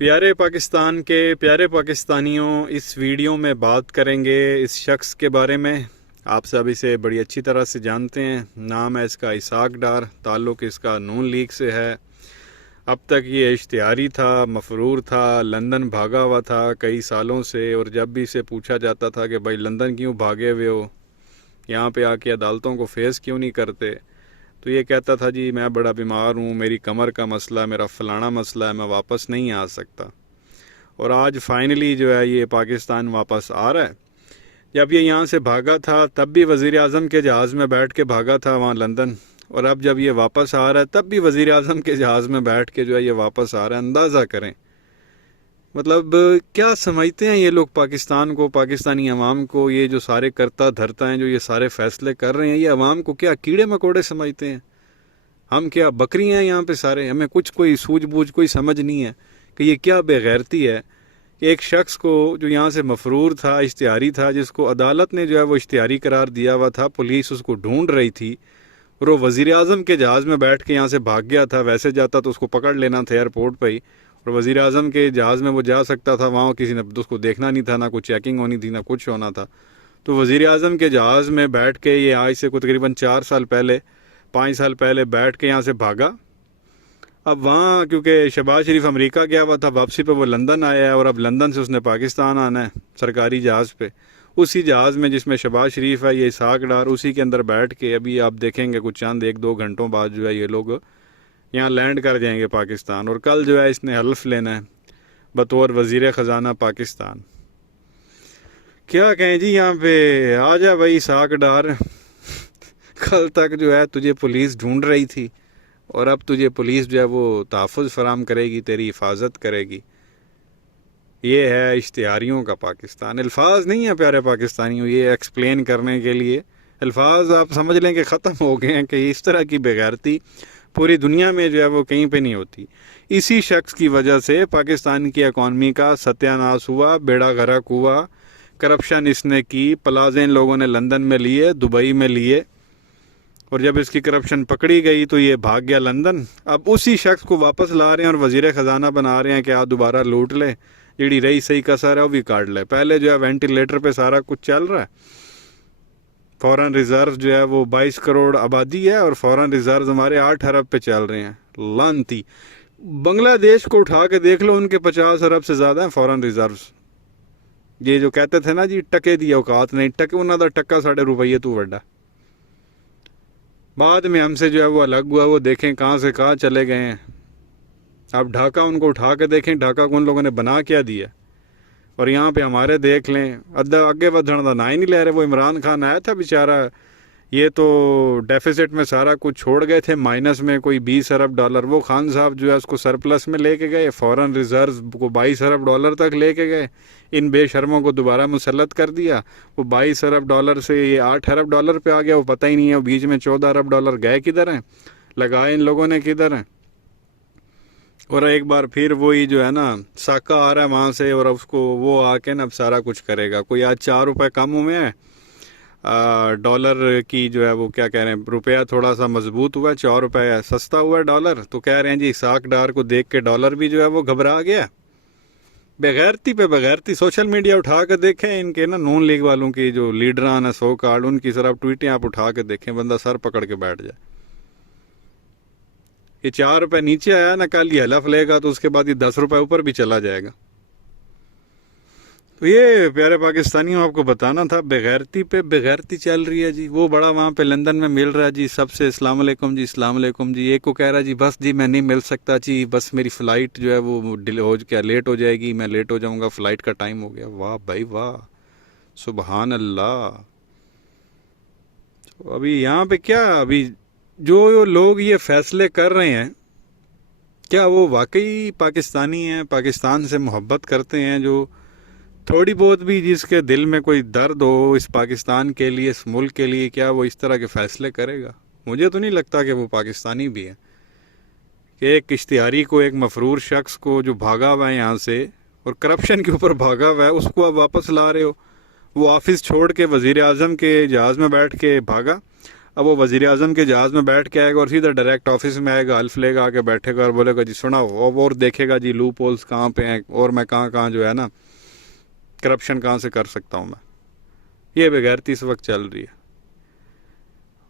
प्यारे पाकिस्तान के प्यारे पाकिस्तानियों, इस वीडियो में बात करेंगे इस शख्स के बारे में। आप सब इसे बड़ी अच्छी तरह से जानते हैं। नाम है इसका इसाक डार, ताल्लुक़ इसका नून लीग से है। अब तक ये इश्तिहारी था, मफरूर था, लंदन भागा हुआ था कई सालों से। और जब भी इसे पूछा जाता था कि भाई लंदन क्यों भागे हुए हो, यहाँ पे आके अदालतों को फेस क्यों नहीं करते, तो ये कहता था जी मैं बड़ा बीमार हूँ, मेरी कमर का मसला है, मेरा फलाना मसला है, मैं वापस नहीं आ सकता। और आज फाइनली जो है ये पाकिस्तान वापस आ रहा है। जब ये यहाँ से भागा था तब भी वज़ीर आज़म के जहाज़ में बैठ के भागा था वहाँ लंदन, और अब जब ये वापस आ रहा है तब भी वज़ीर आज़म के जहाज़ में बैठ के जो है ये वापस आ रहा है। अंदाज़ा करें मतलब क्या समझते हैं ये लोग पाकिस्तान को, पाकिस्तानी अवाम को। ये जो सारे करता धरता हैं, जो ये सारे फैसले कर रहे हैं, ये अवाम को क्या कीड़े मकोड़े समझते हैं? हम क्या बकरियां हैं यहाँ पे सारे? हमें कुछ कोई सूझबूझ कोई समझ नहीं है कि ये क्या बेगैरती है कि एक शख्स को जो यहाँ से मफरूर था, इश्तिहारी था, जिसको अदालत ने जो है वो इश्तिहारी करार दिया हुआ था, पुलिस उसको ढूंढ रही थी, और वो वज़ीर आज़म के जहाज़ में बैठ के यहाँ से भाग गया था। वैसे जाता तो उसको पकड़ लेना था एयरपोर्ट पर ही, और वज़ीर आज़म के जहाज़ में वो जा सकता था, वहाँ किसी ने उसको देखना नहीं था, ना कुछ चेकिंग होनी थी, ना कुछ होना था। तो वज़ीर आज़म के जहाज़ में बैठ के ये आज से तकरीबन 5 साल पहले बैठ के यहाँ से भागा। अब वहाँ क्योंकि शहबाज शरीफ अमेरिका गया हुआ था, वापसी पे वो लंदन आया है, और अब लंदन से उसने पाकिस्तान आना है सरकारी जहाज़ पे। उसी जहाज़ में जिसमें शहबाज शरीफ है, ये इसाक डार, उसी के अंदर बैठ के अभी आप देखेंगे कुछ चंद 1-2 घंटों बाद जो है ये लोग यहाँ लैंड कर जाएंगे पाकिस्तान। और कल जो है इसने हल्फ लेना है बतौर वज़ीर ख़जाना पाकिस्तान। क्या कहें जी, यहाँ पे आ जा भाई इसाक डार। कल तक जो है तुझे पुलिस ढूंढ रही थी, और अब तुझे पुलिस जो है वो तहफ़्फ़ुज़ फराम करेगी, तेरी हिफाजत करेगी। ये है इश्तिहारियों का पाकिस्तान। अल्फाज नहीं है प्यारे पाकिस्तानियों ये एक्सप्लेन करने के लिए। अल्फाज आप समझ लें कि ख़त्म हो गए हैं कि इस तरह की बेगैरती पूरी दुनिया में जो है वो कहीं पे नहीं होती। इसी शख्स की वजह से पाकिस्तान की इकॉनमी का सत्यानाश हुआ, बेड़ा गर्क हुआ। करप्शन इसने की, प्लाजे इन लोगों ने लंदन में लिए, दुबई में लिए, और जब इसकी करप्शन पकड़ी गई तो ये भाग गया लंदन। अब उसी शख्स को वापस ला रहे हैं और वज़ीर ख़जाना बना रहे हैं कि आप दोबारा लूट ले, जिड़ी रही सही कसर है वो भी काट ले। पहले जो है वेंटिलेटर पे सारा कुछ चल रहा है। फॉरेन रिज़र्व जो है वो 22 करोड़ आबादी है, और फॉरेन रिज़र्व हमारे 8 अरब पे चल रहे हैं। लानती बांग्लादेश को उठा के देख लो, उनके 50 अरब से ज़्यादा हैं फॉरेन रिज़र्व। ये जो कहते थे ना जी टके दी औकात नहीं, टके उन्होंने का टक्का साढ़े रुपये तू वड्डा। बाद में हमसे जो है वो अलग हुआ, वो देखें कहाँ से कहाँ चले गए हैं। आप ढाका उनको उठा के देखें, ढाका को उन लोगों ने बना क्या दिया। और यहाँ पे हमारे देख लें, अद्धा आगे बढ़ने का ना ही नहीं ले रहे। वो इमरान खान आया था बेचारा, ये तो डेफिसिट में सारा कुछ छोड़ गए थे, माइनस में कोई 20 अरब डॉलर। वो खान साहब जो है उसको सरप्लस में लेके गए, फॉरेन रिजर्व को 22 अरब डॉलर तक लेके गए। इन बेशर्मों को दोबारा मुसल्लत कर दिया। वो 22 अरब डॉलर से ये 8 अरब डॉलर पे आ गया, वो पता ही नहीं है। वो बीच में 14 अरब डॉलर गए किधर हैं, लगाए इन लोगों ने किधर हैं। और एक बार फिर वही जो है ना साका आ रहा है वहाँ से, और उसको वो आके ना अब सारा कुछ करेगा। कोई आज 4 रुपये कम हुए हैं डॉलर की जो है वो क्या कह रहे हैं, रुपया थोड़ा सा मजबूत हुआ है, 4 रुपये सस्ता हुआ है डॉलर। तो कह रहे हैं जी इसाक डार को देख के डॉलर भी जो है वो घबरा गया। बेगैरती पे बेगैरती। सोशल मीडिया उठा कर देखें इनके ना नून लीग वालों की जो लीडरान है सो कार्ड, उनकी सिर्फ ट्वीटें आप उठा के देखें, बंदा सर पकड़ के बैठ जाए। ये 4 रुपये नीचे आया ना, कल ये हलफ लेगा तो उसके बाद ये 10 रुपये ऊपर भी चला जाएगा। तो ये प्यारे पाकिस्तानियों आपको बताना था, बेगैरती पे बेगैरती चल रही है जी। वो बड़ा वहाँ पे लंदन में मिल रहा है जी सबसे, अस्सलाम वालेकुम जी, अस्सलाम वालेकुम जी। एक को कह रहा है जी बस जी मैं नहीं मिल सकता जी, बस मेरी फ़्लाइट जो है वो डिले हो क्या लेट हो जाएगी, मैं लेट हो जाऊँगा, फ़्लाइट का टाइम हो गया। वाह भाई वाह, सुबहान अल्लाह। तो अभी यहाँ पे क्या, अभी जो लोग ये फैसले कर रहे हैं, क्या वो वाकई पाकिस्तानी हैं, पाकिस्तान से मोहब्बत करते हैं? जो थोड़ी बहुत भी जिसके दिल में कोई दर्द हो इस पाकिस्तान के लिए, इस मुल्क के लिए, क्या वो इस तरह के फ़ैसले करेगा? मुझे तो नहीं लगता कि वो पाकिस्तानी भी है कि एक इश्तिहारी को, एक मफरूर शख्स को जो भागा हुआ है यहाँ से और करप्शन के ऊपर भागा हुआ है, उसको आप वापस ला रहे हो। वो ऑफिस छोड़ के वज़ीर आज़म के जहाज़ में बैठ के भागा। اب وہ وزیر اعظم کے جہاز میں بیٹھ کے آئے گا اور سیدھا ڈائریکٹ آفس میں آئے گا، حلف لے گا، آ کے بیٹھے گا اور بولے گا جی سناؤ، اور دیکھے گا جی لوپ ہولز کہاں پہ ہیں اور میں کہاں کہاں جو ہے نا کرپشن کہاں سے کر سکتا ہوں میں. یہ بغیرتی اس وقت چل رہی ہے.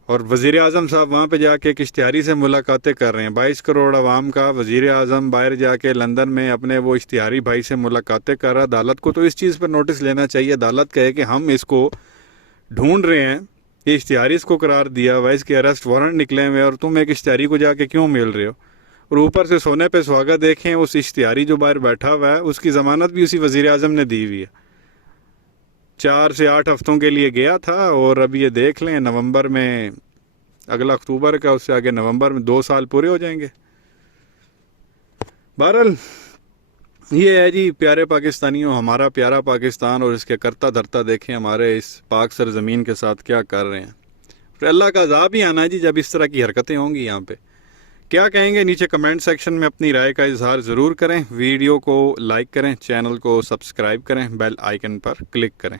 اور وزیر اعظم صاحب وہاں پہ جا کے ایک اشتہاری سے ملاقاتیں کر رہے ہیں. 22 کروڑ عوام کا وزیر اعظم باہر جا کے لندن میں اپنے وہ اشتہاری بھائی سے ملاقاتیں کر رہا. عدالت کو تو اس چیز پر نوٹس لینا چاہیے. عدالت کہے کہ ہم اس کو ڈھونڈ رہے ہیں، یہ اشتہاری اس کو قرار دیا ہوا ہے، اس کے اریسٹ وارنٹ نکلے ہوئے اور تم ایک اشتہاری کو جا کے کیوں مل رہے ہو؟ اور اوپر سے سونے پہ سہاگا دیکھیں، اس اشتہاری جو باہر بیٹھا ہوا ہے اس کی ضمانت بھی اسی وزیر اعظم نے دی ہوئی ہے. 4 سے 8 ہفتوں کے لیے گیا تھا اور اب یہ دیکھ لیں نومبر میں، اگلا اکتوبر کا، اس سے آگے نومبر میں 2 سال پورے ہو جائیں گے. بہرحال یہ ہے جی پیارے پاکستانیوں، ہمارا پیارا پاکستان اور اس کے کرتا دھرتا دیکھیں ہمارے اس پاک سرزمین کے ساتھ کیا کر رہے ہیں. پھر اللہ کا عذاب ہی آنا ہے جی جب اس طرح کی حرکتیں ہوں گی. یہاں پہ کیا کہیں گے نیچے کمنٹ سیکشن میں اپنی رائے کا اظہار ضرور کریں. ویڈیو کو لائک کریں، چینل کو سبسکرائب کریں، بیل آئیکن پر کلک کریں.